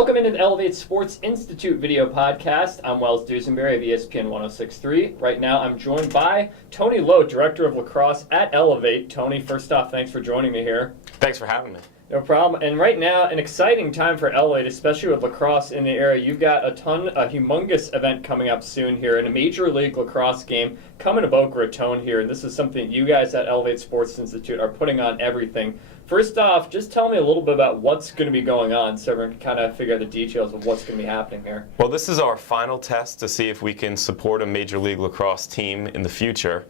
Welcome into the ELEV8 Sports Institute video podcast. I'm Wells Duesenberry of ESPN 106.3. Right now I'm joined by Tony Lowe, Director of Lacrosse at ELEV8. Tony, first off, thanks for joining me here. Thanks for having me. No problem. And right now, an exciting time for ELEV8, especially with lacrosse in the area. You've got a humongous event coming up soon here, and a Major League Lacrosse game coming to Boca Raton here. And this is something you guys at ELEV8 Sports Institute are putting on everything. First off, just tell me a little bit about what's going to be going on so everyone can kind of figure out the details of what's going to be happening here. Well, this is our final test to see if we can support a Major League Lacrosse team in the future.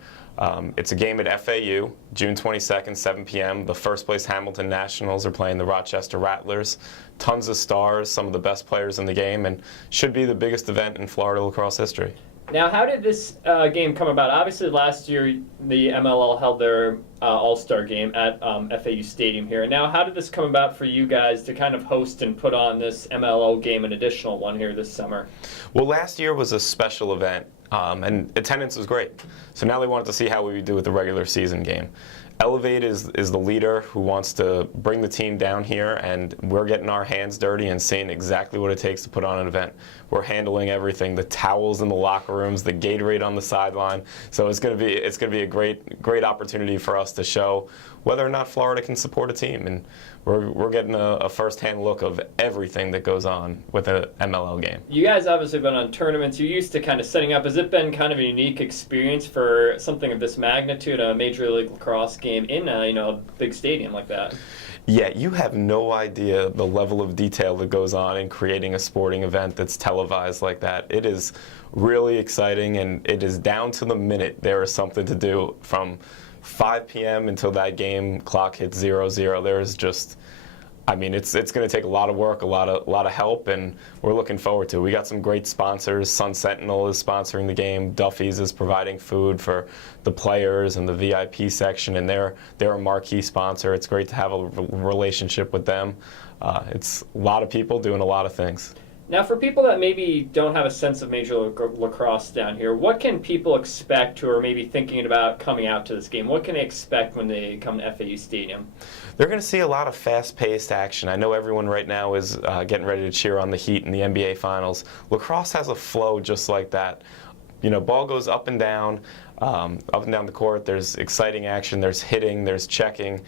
It's a game at FAU, June 22nd, 7 p.m. The first place Hamilton Nationals are playing the Rochester Rattlers. Tons of stars, some of the best players in the game, and should be the biggest event in Florida lacrosse history. Now, how did this game come about? Obviously, last year, the MLL held their All-Star game at FAU Stadium here. Now, how did this come about for you guys to kind of host and put on this MLL game, an additional one here this summer? Well, last year was a special event, and attendance was great. So now they wanted to see how we would do with the regular season game. ELEV8 is the leader who wants to bring the team down here, and we're getting our hands dirty and seeing exactly what it takes to put on an event. We're handling everything, the towels in the locker rooms, the Gatorade on the sideline. So it's going to be a great opportunity for us to show whether or not Florida can support a team, and we're getting a first-hand look of everything that goes on with an MLL game. You guys obviously have been on tournaments. You're used to kind of setting up. Has it been kind of a unique experience for something of this magnitude, a Major League Lacrosse game in a big stadium like that? Yeah, you have no idea the level of detail that goes on in creating a sporting event that's televised like that. It is really exciting, and it is down to the minute there is something to do from 5 p.m. until that game clock hits 0-0. There is just, I mean, it's going to take a lot of work, a lot of help, and we're looking forward to it. We got some great sponsors. Sun Sentinel is sponsoring the game. Duffy's is providing food for the players and the VIP section, and they're a marquee sponsor. It's great to have a relationship with them. It's a lot of people doing a lot of things. Now, for people that maybe don't have a sense of Major League Lacrosse down here, what can people expect who are maybe thinking about coming out to this game? What can they expect when they come to FAU Stadium? They're going to see a lot of fast-paced action. I know everyone right now is getting ready to cheer on the Heat in the NBA Finals. Lacrosse has a flow just like that. You know, ball goes up and down the court. There's exciting action. There's hitting. There's checking.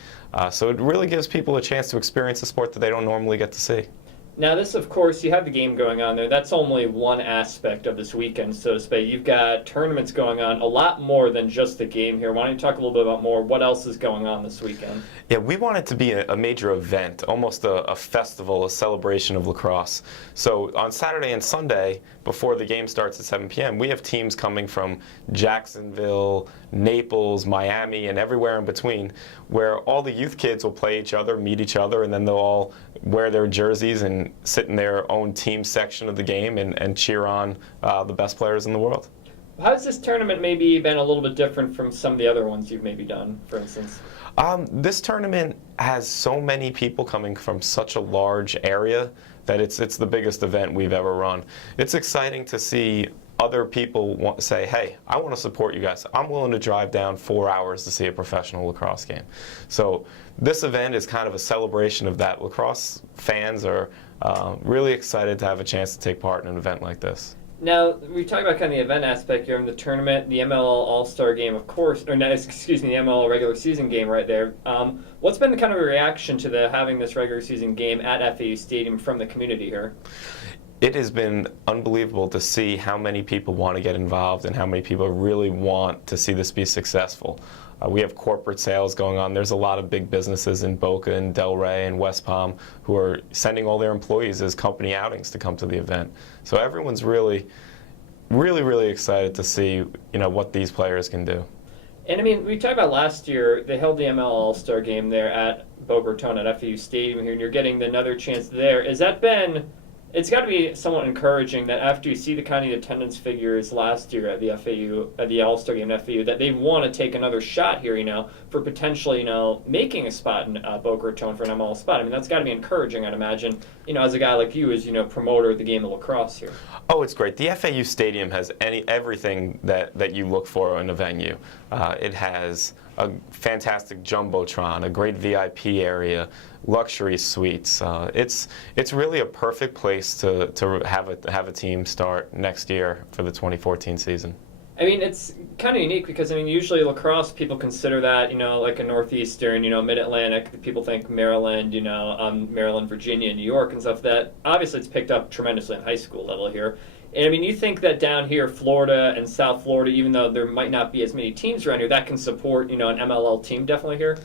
So it really gives people a chance to experience a sport that they don't normally get to see. Now, this, of course, you have the game going on there. That's only one aspect of this weekend, so to speak. You've got tournaments going on, a lot more than just the game here. Why don't you talk a little bit about more? What else is going on this weekend? Yeah, we want it to be a major event, almost a festival, a celebration of lacrosse. So on Saturday and Sunday, before the game starts at 7 p.m., we have teams coming from Jacksonville, Naples, Miami, and everywhere in between, where all the youth kids will play each other, meet each other, and then they'll all wear their jerseys and sit in their own team section of the game and cheer on the best players in the world. How's this tournament maybe been a little bit different from some of the other ones you've maybe done, for instance? This tournament has so many people coming from such a large area that it's the biggest event we've ever run. It's exciting to see other people say, hey, I want to support you guys. I'm willing to drive down 4 hours to see a professional lacrosse game. So this event is kind of a celebration of that. Lacrosse fans are really excited to have a chance to take part in an event like this. Now, we talked about kind of the event aspect here in the tournament, the MLL All-Star game, of course, or no, excuse me, the MLL regular season game right there. What's been the kind of a reaction to having this regular season game at FAU Stadium from the community here? It has been unbelievable to see how many people want to get involved and how many people really want to see this be successful. We have corporate sales going on. There's a lot of big businesses in Boca and Delray and West Palm who are sending all their employees as company outings to come to the event. So everyone's really excited to see, what these players can do. And I mean, we talked about last year, they held the ML All-Star game there at Boca Raton at FAU Stadium here, and you're getting another chance there. Has that been it's got to be somewhat encouraging that after you see the kind of attendance figures last year at the FAU, at the All-Star game at FAU, that they want to take another shot here, for potentially, making a spot in Boca Raton for an ML spot. I mean, that's got to be encouraging, I'd imagine, as a guy like you, as, promoter of the game of lacrosse here. Oh, it's great. The FAU Stadium has everything that you look for in a venue. It has a fantastic jumbotron, a great VIP area, luxury suites. It's really a perfect place to have a team start next year for the 2014 season. I mean, it's kind of unique because, I mean, usually lacrosse, people consider that, like a Northeastern, Mid-Atlantic. People think Maryland, Maryland, Virginia, New York and stuff. That obviously it's picked up tremendously at high school level here. And, I mean, you think that down here, Florida and South Florida, even though there might not be as many teams around here, that can support, an MLL team definitely here?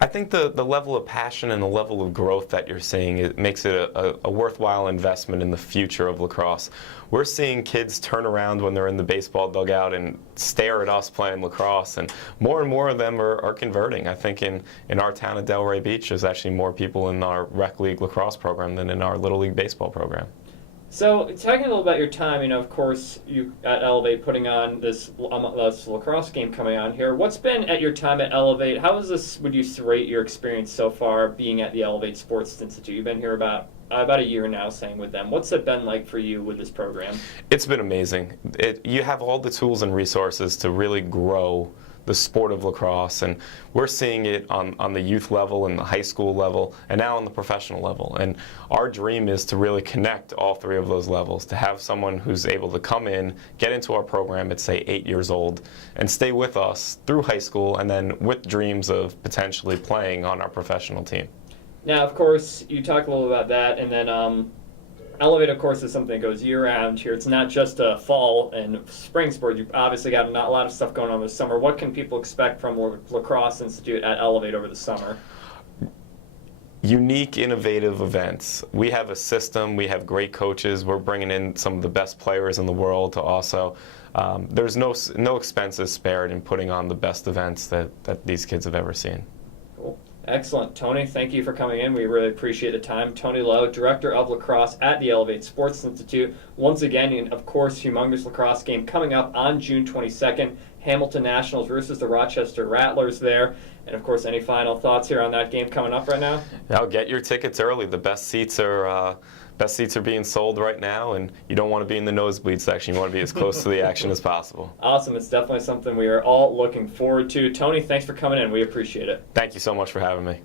I think the level of passion and the level of growth that you're seeing, it makes it a worthwhile investment in the future of lacrosse. We're seeing kids turn around when they're in the baseball dugout and stare at us playing lacrosse, and more of them are converting. I think in our town of Delray Beach, there's actually more people in our rec league lacrosse program than in our little league baseball program. So, talking a little about your time, of course, you at ELEV8 putting on this lacrosse game coming on here. What's been at your time at ELEV8? How is this, would you rate your experience so far being at the ELEV8 Sports Institute? You've been here about a year now, saying with them. What's it been like for you with this program? It's been amazing. You have all the tools and resources to really grow the sport of lacrosse, and we're seeing it on the youth level and the high school level and now on the professional level. And our dream is to really connect all three of those levels, to have someone who's able to come in, get into our program at say 8 years old and stay with us through high school, and then with dreams of potentially playing on our professional team. Now, of course, you talk a little about that, and then ELEV8, of course, is something that goes year-round here. It's not just a fall and spring sport. You've obviously got not a lot of stuff going on this summer. What can people expect from Lacrosse Institute at ELEV8 over the summer? Unique, innovative events. We have a system. We have great coaches. We're bringing in some of the best players in the world to also. There's no expenses spared in putting on the best events that these kids have ever seen. Cool. Excellent. Tony, thank you for coming in. We really appreciate the time. Tony Lowe, Director of Lacrosse at the ELEV8 Sports Institute. Once again, and of course, humongous lacrosse game coming up on June 22nd. Hamilton Nationals versus the Rochester Rattlers there. And of course, any final thoughts here on that game coming up right now? Now, get your tickets early. The best seats are being sold right now, and you don't want to be in the nosebleed section. You want to be as close to the action as possible. Awesome. It's definitely something we are all looking forward to. Tony, thanks for coming in. We appreciate it. Thank you so much for having me.